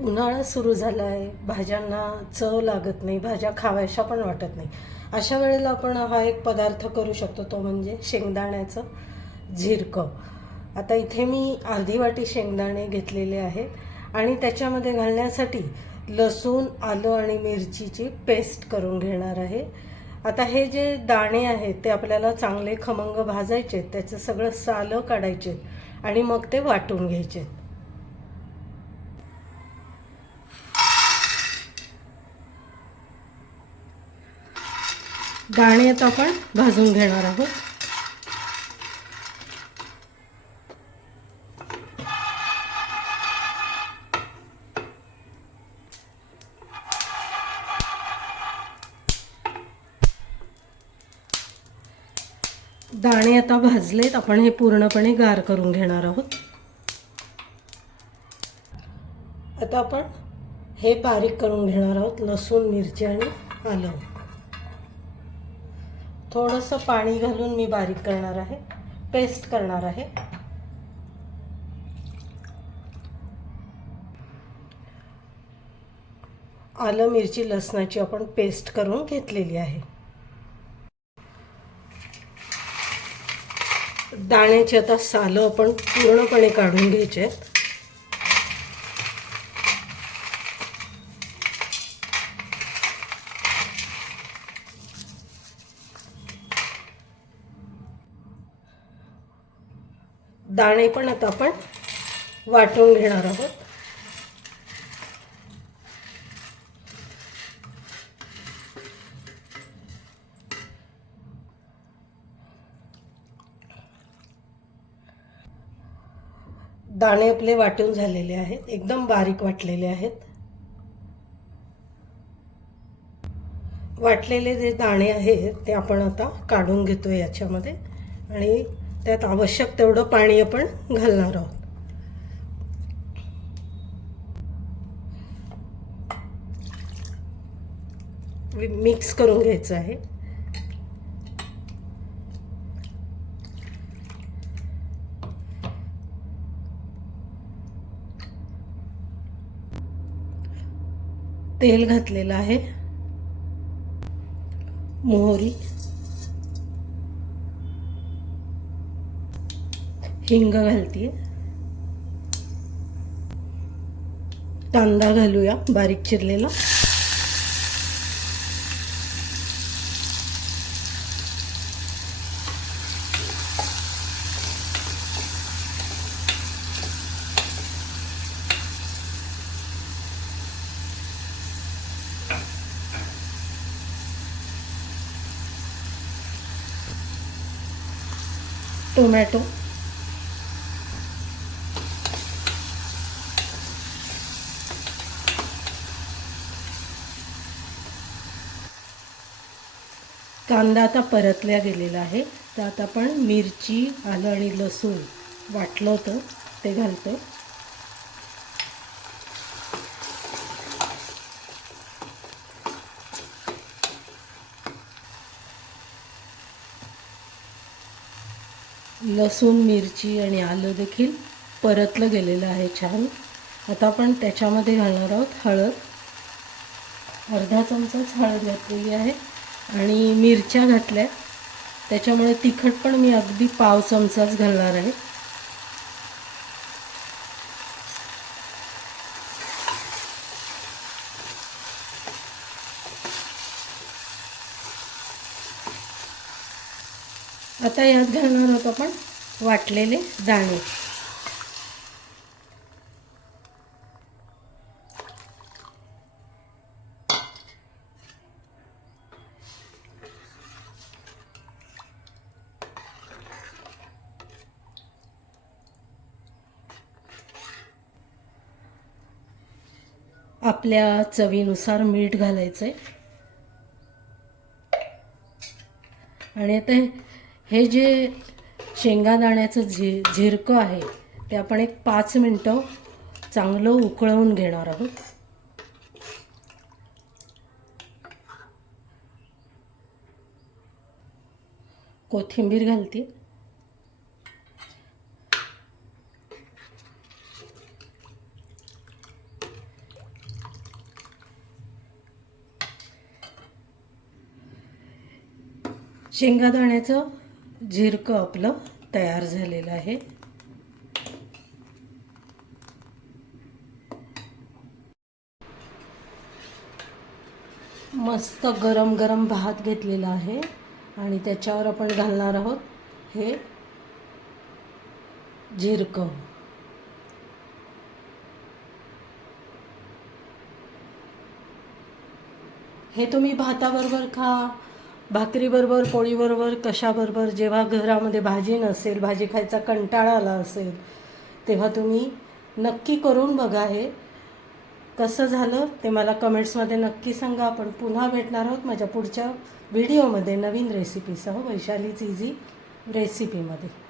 उन्हाळा सुरू झाला आहे भाज्यांना चव लागत नाही भाज्या खाव्याशा पण वाटत नाही. अशा वेळेला आपण हा एक पदार्थ करू शकतो तो म्हणजे शेंगदाण्याचं झिरकं. आता इथे मी अर्धी वाटी शेंगदाणे घेतलेले आहेत आणि त्याच्यामध्ये घालण्यासाठी लसूण आलं आणि मिरचीची पेस्ट करून घेणार आहे. आता हे जे दाणे आहेत ते आपल्याला चांगले खमंग भाजायचे आहेत त्याचं सगळं सालं काढायचे आहेत आणि मग ते वाटून घ्यायचे दाणे आता आपण भाजून घेणार आहोत. दाणे आता भाजलेत आपण हे पूर्णपणे गार करून घेणार आहोत. आता आपण हे बारीक करून घेणार आहोत लसूण मिरची आणि आलं. थोडंसं पाणी घालून मी बारीक करणार आहे. पेस्ट करणार आहे. आलं मिरची लसणाची आपण पेस्ट करून घेतलेली आहे. दाण्याची आता सालं आपण पूर्णपणे काढून घ्यायचे आहेत. दाणे पण आता आपण वाटून घेणार आहोत. दाणे आपले वाटून झालेले आहेत एकदम बारीक वाटलेले आहेत. वाटलेले जे दाणे आहेत ते आपण आता काढून घेतो याच्यामध्ये. आणि त्यात आवश्यक तेवढं पाणी आपण घालणार आहोत. मिक्स करून घ्यायचं आहे. तेल घातलेलं आहे. मोहरी. हिंग घालतीये कांदा घालूया बारीक चिरलेला. टोमॅटो. कांदा आता परतल्या गेलेला आहे. तर आता आपण मिरची आलं आणि लसूण वाटलं होतं ते घालतो. लसूण मिरची आणि आलं देखील परतलं गेलेलं आहे छान. आता आपण त्याच्यामध्ये घालणार आहोत हळद. अर्धा चमचाच हळद घातलेली आहे. आणि मिरच्या घातल्या. त्याच्यामुळे तिखट पण मी अगदी पाव चमचाच घालणार आहे. आता यात घालणार आहोत आपण वाटलेले दाणे. आपल्या चवीनुसार मीठ घालायचं आहे आणि आता हे जे शेंगादाण्याचं झि झिरकं आहे ते आपण एक पाच मिनटं चांगलं उकळवून घेणार आहोत. कोथिंबीर घालते. शेंगादाण्याचं झिरकं आपलं तयार झालेलं आहे. मस्त गरम गरम भात घेतलेला आहे आणि त्याच्यावर आपण घालणार आहोत हे झिरकं हे तुम्ही भाताबरोबर खा. भाकरीबरोबर पोळीबरोबर कशाबरोबर जेव्हा घरामध्ये भाजी नसेल भाजी खायचा कंटाळा आला असेल तेव्हा तुम्ही नक्की करून बघा हे. कसं झालं ते मला कमेंट्समध्ये नक्की सांगा. आपण पुन्हा भेटणार आहोत माझ्या पुढच्या व्हिडिओमध्ये नवीन रेसिपीसह वैशालीच इझी रेसिपीमध्ये.